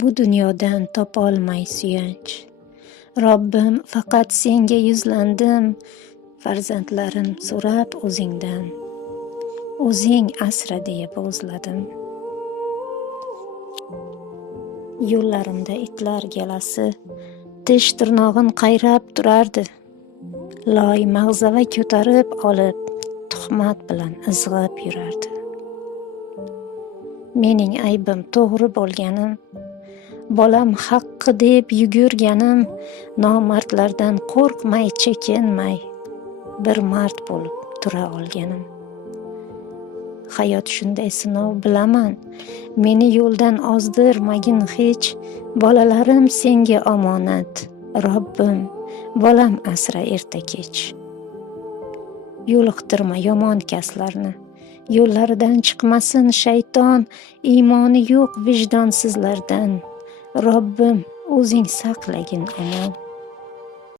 bu dunyodan topolmay suyanch. Robbim, faqat senga yuzlandim, farzandlarim so'rab o'zingdan. O'zing asra deya bo'zladim. Yo'llarimda itlar galasi, tish tirnog'in qayrab turardi. Loy mag'zava ko'tarib olib, tuhmat bilan izg'ab yurardi. Mening aybim to'g'ri bo'lganim, bolam haqqi deb yugurganim, nomardlardan qo'rqmay, chekinmay, bir mard bo'lib tura olganim. Hayot shunday sinov bilaman, meni yo'ldan ozdirmagin hech, bolalarim senga omonat, Robbim, bolam asra erta kech. Yo'liqtirma yomon kaslarni, yo'llaridan chiqmasin shayton, iymoni yo'q vijdonsizlardan. Robbim, o'zing saqlagin omon.